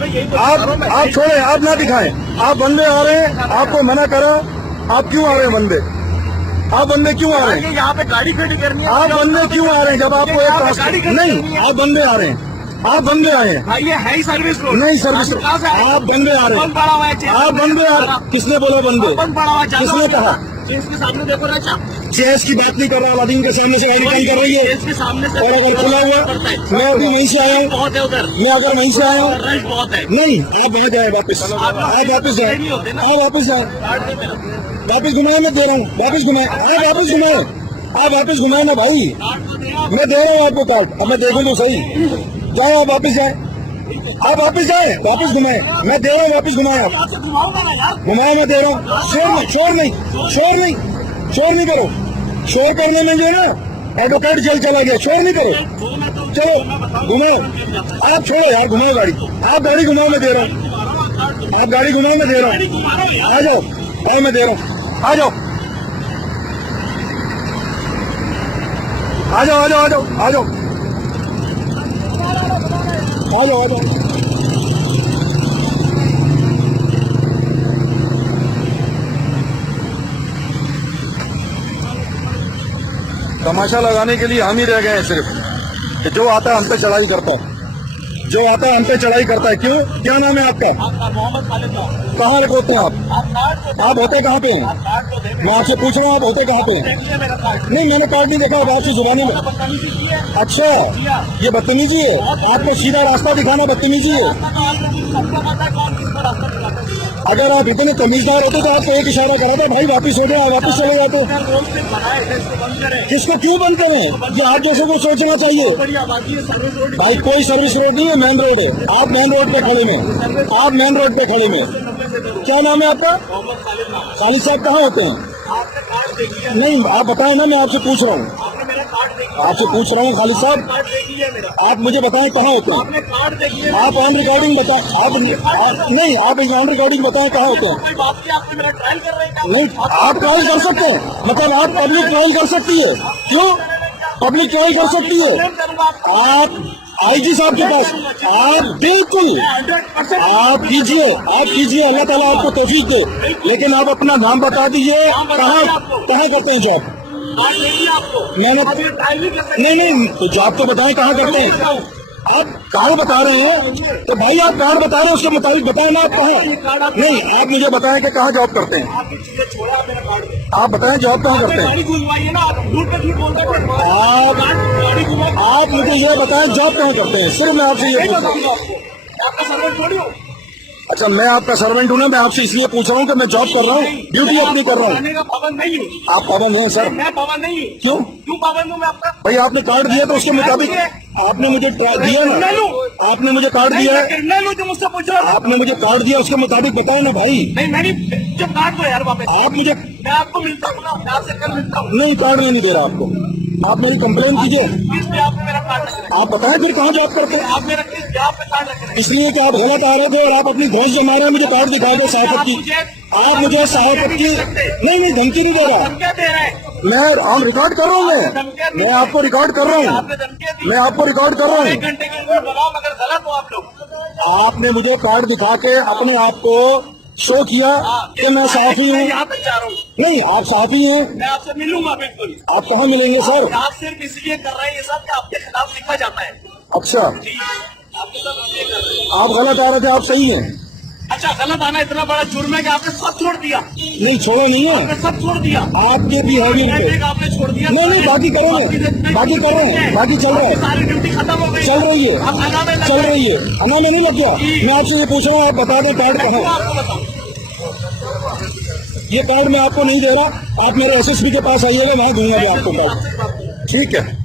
आप छोड़े, आप ना दिखाएं। आप बंदे आ रहे हैं, आपको मना करा, आप क्यों आ रहे हैं बंदे? आप बंदे क्यों आ रहे हैं? यहाँ पे गाड़ी खड़ी करनी है। आप बंदे क्यों आ रहे हैं जब आपको एक रास्ता नहीं? आप बंदे आ रहे हैं, आप बंदे आए हैं। ये है ही सर्विस रोड। नहीं सर्विस, आप बंदे आ रहे हैं, आप बंदे आ रहे हैं। किसने बोला बंदे? किसने कहा? इसके सामने देखो ना, चेस की बात नहीं कर रहा, अलादीन के सामने से गाड़ी नहीं कर रही है। इसके सामने से और अगर खुला हुआ, मैं अभी वहीं से आया हूँ, बहुत है उधर। मैं अगर वहीं से आया हूँ, रश बहुत है। नहीं आप वहाँ जाए वापस, आप वापस जाए, आप वापस जाए, वापस घुमाए, मैं दे रहा हूँ, वापस घुमाए, आप वापस घुमाए, आप वापस घुमाए ना भाई, मैं दे रहा हूँ आपको कार्ड। अब मैं देखूँ तो सही, जाओ आप वापस जाए, आप वापस जाए, वापस घुमाए, मैं दे रहा हूँ, वापस घुमाए, आप घुमाए, मैं दे रहा हूँ। शोर नहीं करो, शोर करने में जो है ना एडवोकेट जेल चला गया, शोर नहीं करो। चलो घुमाओ, आप छोड़ो यार, घुमाओ गाड़ी, आप गाड़ी घुमाओ, मैं दे रहा हूँ, आप गाड़ी घुमाओ, मैं दे रहा हूँ, आ जाओ, और मैं दे रहा हूँ, आ जाओ, आ जाओ, आ जाओ, आ जाओ, आ जाओ, आ जाओ, आ जाओ। तमाशा लगाने के लिए हम ही रह गए हैं सिर्फ, कि जो आता है हम पे चढ़ाई करता है, जो आता है हम पे चढ़ाई करता है। क्यों? क्या नाम है आपका? मोहम्मद खालिद। कहाँ होते हैं आप होते कहाँ पे हैं? मैं आपसे पूछ रहा हूँ, आप होते कहाँ पे हैं? नहीं, मैंने कार्ड नहीं देखा, आपसे जुबानी में। अच्छा, ये बदतमीजी है, आपको सीधा रास्ता दिखाना बदतमीजी है। अगर आप इतने तमीजदार होते तो आपको एक इशारा करा था, भाई वापिस हो गया, वापिस चले जाते। किसको क्यों बंद करें? ये आप जैसे को सोचना चाहिए। भाई कोई सर्विस रोड नहीं है, मेन रोड है। आप मेन रोड पे खड़े में, आप मेन रोड पे खड़े में। क्या नाम है आपका? खालिद साहब कहाँ होते हैं? नहीं आप बताएं ना, मैं आपसे पूछ रहा हूँ, आपसे पूछ रहा हूँ खालिद साहब, आप मुझे बताएं कहाँ होते हैं? आप ऑन रिकॉर्डिंग बताएं, आप नहीं, आप ऑन रिकॉर्डिंग बताएं कहाँ होते हैं? नहीं, आप ट्रायल कर सकते हैं, मतलब आप पब्लिक ट्रायल कर सकती है। क्यों पब्लिक ट्रायल कर सकती है? आप आईजी साहब के पास, आप बिल्कुल आप कीजिए, अल्लाह ताला आपको तौफीक दे, लेकिन आप अपना नाम बता दीजिए, कहाँ करते हैं जॉब? मैंने नहीं, तो जॉब तो बताएं कहाँ करते हैं? आप कार्ड बता रहे हैं तो भाई आप कार्ड बता रहे हैं, उसके मुताबिक बताएं ना आप कहाँ। नहीं, आप मुझे बताएं कि कहाँ जॉब करते हैं, आप बताएं जॉब कहाँ करते हैं। आप मुझे ये बताएं जॉब कहाँ करते हैं, सिर्फ मैं आपसे ये पूछ रहा हूँ। अच्छा, मैं आपका सर्वेंट हूँ ना, मैं आपसे इसलिए पूछ रहा हूँ कि मैं जॉब कर रहा हूँ, ड्यूटी अपनी कर रहा हूँ। आप पाबंद हैं सर? मैं पाबंद नहीं हूँ। क्यों पाबंद हूँ मैं आपका? भाई आपने कार्ड दिया तो उसके मुताबिक आपने मुझे दिया ना, आपने मुझे कार्ड दिया है, जो मुझसे पूछ रहा आपने मुझे कार्ड दिया, उसके मुताबिक बताओ ना भाई। नहीं, जब कार्ड दो यार वापस। आप मुझे, मैं आपको मिलता हूँ ना, मैं आपसे कल मिलता हूँ। नहीं कार्ड नहीं दे रहा आपको, आप मेरी कंप्लेन कीजिए। आपने मेरा कार्ड रख रहे, आप बताएं फिर कहाँ जॉब करते हैं? आप मेरा किस जॉब पे कार्ड रख रहे हैं? इसलिए कि आप गलत आ रहे थे और आप अपनी घोष जमा रहे हैं, मुझे कार्ड दिखा दो सहाफत की। आप मुझे सहाफत की नहीं धमकी नहीं दे रहा, क्या दे रहे हैं? मैं हम रिकॉर्ड कर रहा हूँ, मैं आपको रिकॉर्ड कर रहा हूँ, मैं आपको रिकॉर्ड कर रहा हूँ। 1 घंटे के अंदर बनाओ, मगर गलत हो आप लोग। आपने मुझे कार्ड दिखा के अपने आप को शो किया कि मैं साफी हूँ। यहाँ पे जा रहा हूँ। नहीं, आप साफी हैं। मैं आपसे मिलूंगा बिल्कुल। आप कहाँ मिलेंगे सर? आप सिर्फ इसलिए कर रहे हैं ये सब कि आपके खिलाफ लिखा जाता है। अच्छा, आपके साथ इसलिए कर रहे हैं। आप गलत आ रहे थे, आप सही हैं। अच्छा, गलत आना इतना बड़ा जुर्म है कि आपने सब छोड़ दिया? नहीं छोड़ो नहीं है, आपने सब छोड़ दिया। आपके भी है आपने छोड़ दिया। नहीं, बाकी करेंगे, बाकी कर रहे हैं, बाकी चल रहा है, सारी ड्यूटी खत्म हो गई, चल रही है, चल रही है। अन्ना में नहीं लग गया। मैं आपसे ये पूछ रहा हूँ, आप बता दें कार्ड कहाँ? आपको बताऊँ, ये कार्ड मैं आपको नहीं दे रहा, आप मेरे एसएसपी के पास आइएगा, मैं दूंगा भी आपको कार्ड। ठीक है।